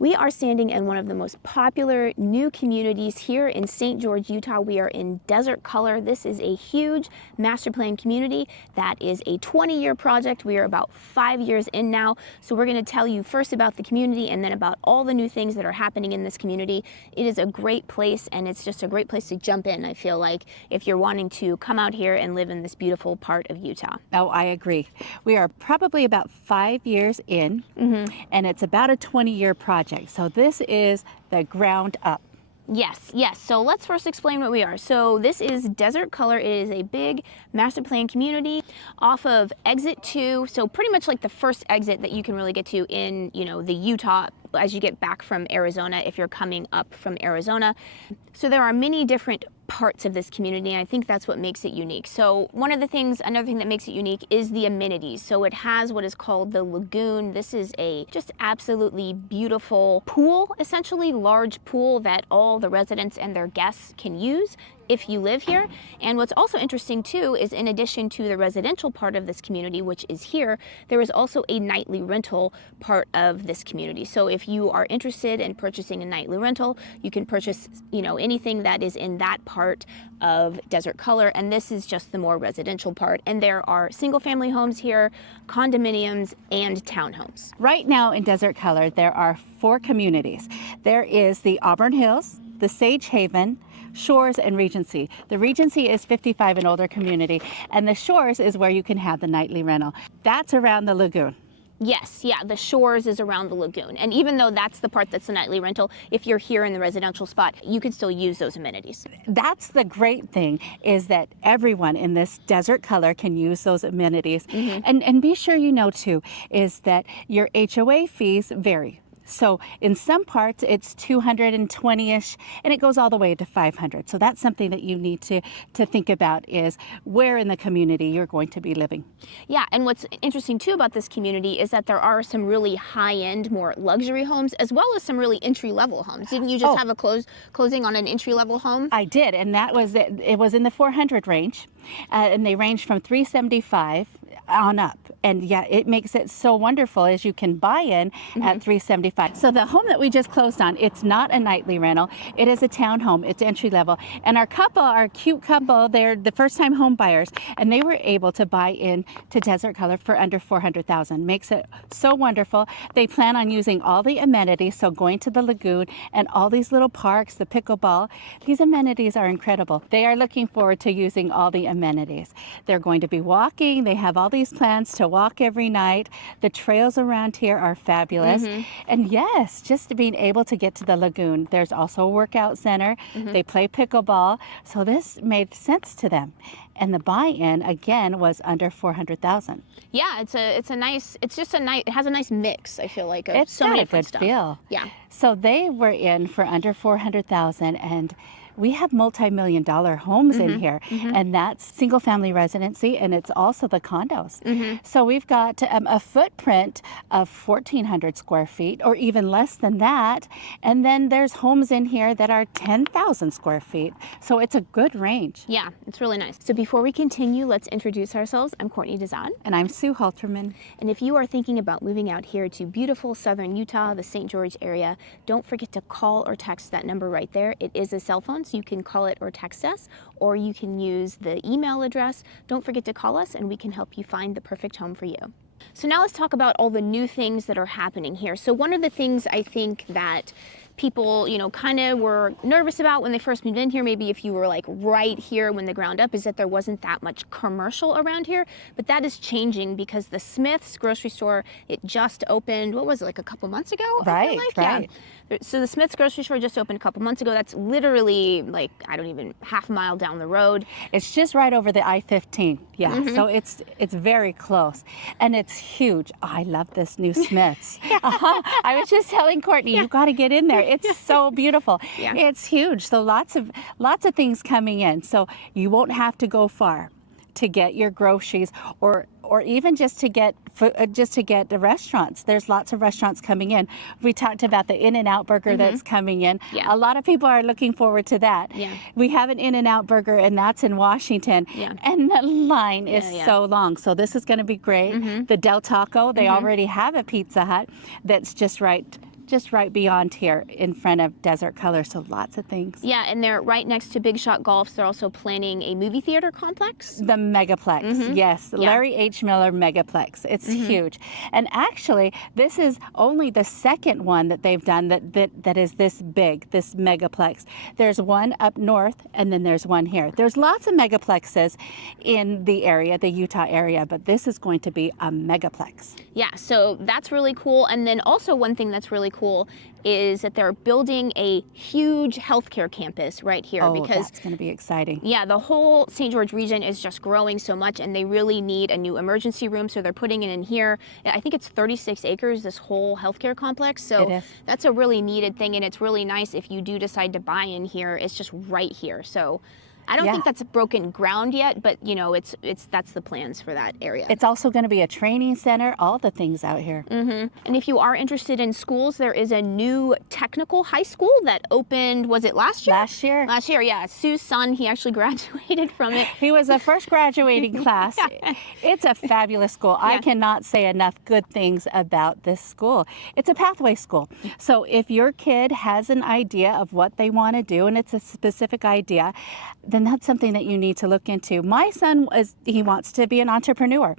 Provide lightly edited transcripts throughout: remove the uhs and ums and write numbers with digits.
We are standing in one of the most popular new communities here in St. George, Utah. We are in Desert Color. This is a huge master plan community that is a 20-year project. We are about 5 years in now. So we're going to tell you first about the community and then about all the new things that are happening in this community. It is a great place, and it's just a great place to jump in, I feel like, if you're wanting to come out here and live in this beautiful part of Utah. Oh, I agree. We are probably about 5 years in, and it's about a 20-year project. So this is the ground up. Yes. So let's first explain what we are. So this is Desert Color. It is a big master plan community off of exit 2. So pretty much like the first exit that you can really get to in, the Utah as you get back from Arizona, if you're coming up from Arizona. So there are many different parts of this community, and I think that's what makes it unique. So another thing that makes it unique is the amenities. So it has what is called the lagoon. This is a just absolutely beautiful pool, essentially large pool that all the residents and their guests can use if you live here. And what's also interesting too is, in addition to the residential part of this community, which is here, there is also a nightly rental part of this community. So if you are interested in purchasing a nightly rental, you can purchase, anything that is in that part of Desert Color, and this is just the more residential part. And there are single family homes here, condominiums, and townhomes. Right now in Desert Color, there are 4 communities. There is the Auburn Hills, the Sage Haven, Shores, and Regency. The Regency is 55 and older community, and the Shores is where you can have the nightly rental. That's around the lagoon. Yes, the Shores is around the lagoon. And even though that's the part that's the nightly rental, if you're here in the residential spot, you can still use those amenities. That's the great thing, is that everyone in this Desert Color can use those amenities. And be sure you know too, is that your HOA fees vary. So in some parts it's 220-ish, and it goes all the way to 500. So that's something that you need to think about, is where in the community you're going to be living. Yeah, and what's interesting too about this community is that there are some really high-end, more luxury homes, as well as some really entry-level homes. Didn't you just have a closing on an entry-level home? I did, and that was it was in the 400 range, and they range from 375 on up. And yeah, it makes it so wonderful as you can buy in at 375. So the home that we just closed on, it's not a nightly rental. It is a townhome. It's entry level. And our cute couple, they're the first time home buyers, and they were able to buy in to Desert Color for under $400,000. Makes it so wonderful. They plan on using all the amenities, so going to the lagoon and all these little parks, the pickleball. These amenities are incredible. They are looking forward to using all the amenities. They're going to be walking. They have all these plans to walk every night. The trails around here are fabulous. And yes, just being able to get to the lagoon. There's also a workout center. They play pickleball. So this made sense to them. And the buy-in again was under $400,000. Yeah, it has a nice mix, I feel like, of it's so many got a good stuff. feel. Yeah. So they were in for under $400,000, and we have multi-million-dollar homes in here, and that's single-family residency, and it's also the condos. So we've got a footprint of 1,400 square feet, or even less than that, and then there's homes in here that are 10,000 square feet. So it's a good range. Yeah, it's really nice. So before we continue, let's introduce ourselves. I'm Courtney Dezan. And I'm Sue Halterman. And if you are thinking about moving out here to beautiful southern Utah, the St. George area, don't forget to call or text that number right there. It is a cell phone, so you can call it or text us, or you can use the email address. Don't forget to call us, and we can help you find the perfect home for you. So now let's talk about all the new things that are happening here. So one of the things I think that people, kind of were nervous about when they first moved in here, maybe if you were like right here when the ground up, is that there wasn't that much commercial around here. But that is changing because the Smith's grocery store, it just opened, what was it, like a couple months ago? Right. Yeah. So the Smith's grocery store just opened a couple months ago. That's literally like, I don't even, half a mile down the road. It's just right over the I-15. Yeah, so it's very close, and it's huge. Oh, I love this new Smith's. I was just telling Courtney, you got to get in there. It's so beautiful. Yeah. It's huge. So lots of things coming in. So you won't have to go far to get your groceries, or even just to get the restaurants. There's lots of restaurants coming in. We talked about the In-N-Out burger that's coming in. Yeah. A lot of people are looking forward to that. Yeah. We have an In-N-Out burger, and that's in Washington. Yeah. And the line is so long. So this is going to be great. The Del Taco, they already have a Pizza Hut that's just right just right beyond here in front of Desert Color. So lots of things. Yeah, and they're right next to Big Shot Golf. They're also planning a movie theater complex. The Megaplex, yes, Yeah. Larry H. Miller Megaplex. It's huge. And actually, this is only the second one that they've done that is this big, this Megaplex. There's one up north, and then there's one here. There's lots of Megaplexes in the area, the Utah area, but this is going to be a Megaplex. Yeah, so that's really cool. And then also one thing that's really cool is that they're building a huge healthcare campus right here. Oh, because that's going to be exciting. yeah, the whole St. George region is just growing so much, and they really need a new emergency room, so they're putting it in here. I think it's 36 acres, this whole healthcare complex, so It is. that's a really needed thing, and it's really nice if you do decide to buy in here. It's just right here, so I don't think that's broken ground yet, but you know, that's the plans for that area. It's also going to be a training center, all the things out here. And if you are interested in schools, there is a new technical high school that opened, was it last year? Last year. Last year, yeah. Sue's son, he actually graduated from it. He was the first graduating class. It's a fabulous school. I cannot say enough good things about this school. It's a pathway school. So if your kid has an idea of what they want to do, and it's a specific idea, then that's something that you need to look into. My son, he wants to be an entrepreneur,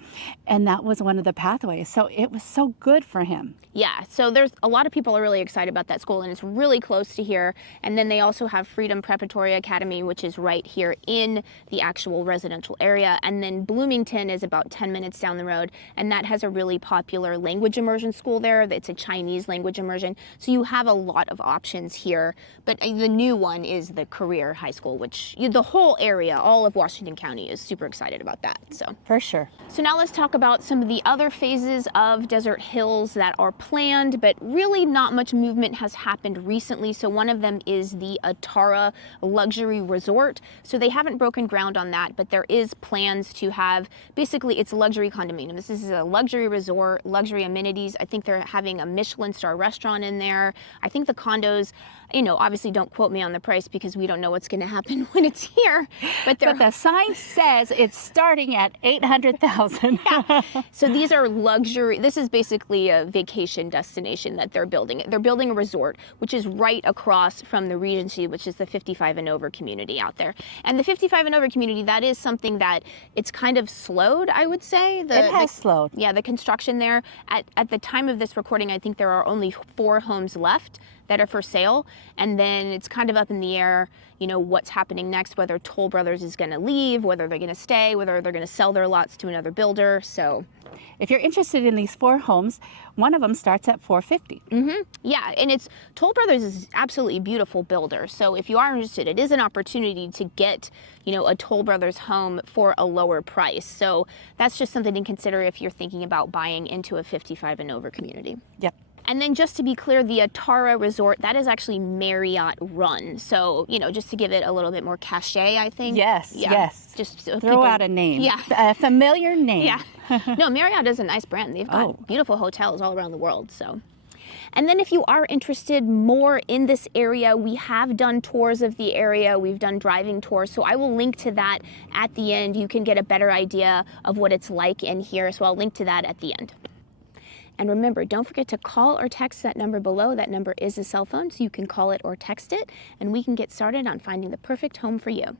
and that was one of the pathways. So it was so good for him. Yeah, so there's a lot of people are really excited about that school, and it's really close to here. And then they also have Freedom Preparatory Academy, which is right here in the actual residential area. And then Bloomington is about 10 minutes down the road, and that has a really popular language immersion school there. It's a Chinese language immersion. So you have a lot of options here. But the new one is the career high school, which the whole area, all of Washington County, is super excited about that. So For sure. So now let's talk about some of the other phases of Desert Hills that are planned, but really not much movement has happened recently. So one of them is the Atara Luxury Resort. So they haven't broken ground on that, but there is plans to have, basically it's luxury condominium. This is a luxury resort, luxury amenities. I think they're having a Michelin star restaurant in there. I think the condos, you know, obviously don't quote me on the price because we don't know what's going to happen when it's here. But the sign says it's starting at $800,000. So these are luxury. This is basically a vacation destination that they're building. They're building a resort, which is right across from the Regency, which is the 55 and over community out there. And the 55 and over community, that is something that it's kind of slowed, I would say. It has slowed. Yeah, the construction there. At the time of this recording, I think there are only 4 homes left that are for sale, and then it's kind of up in the air, you know, what's happening next, whether Toll Brothers is going to leave, whether they're going to stay, whether they're going to sell their lots to another builder. So if you're interested in these 4 homes, one of them starts at $450,000. yeah, and it's Toll Brothers is absolutely a beautiful builder. So if you are interested, it is an opportunity to get, you know, a Toll Brothers home for a lower price. So that's just something to consider if you're thinking about buying into a 55 and over community. Yep. And then just to be clear, the Atara Resort, that is actually Marriott run. So, you know, just to give it a little bit more cachet, I think. Yes, Yeah. yes. Just so Throw people, out a name. Yeah. A familiar name. Yeah. No, Marriott is a nice brand. They've got Oh. beautiful hotels all around the world. So. And then if you are interested more in this area, we have done tours of the area. We've done driving tours. So I will link to that at the end. You can get a better idea of what it's like in here. So I'll link to that at the end. And remember, don't forget to call or text that number below. That number is a cell phone, so you can call it or text it, and we can get started on finding the perfect home for you.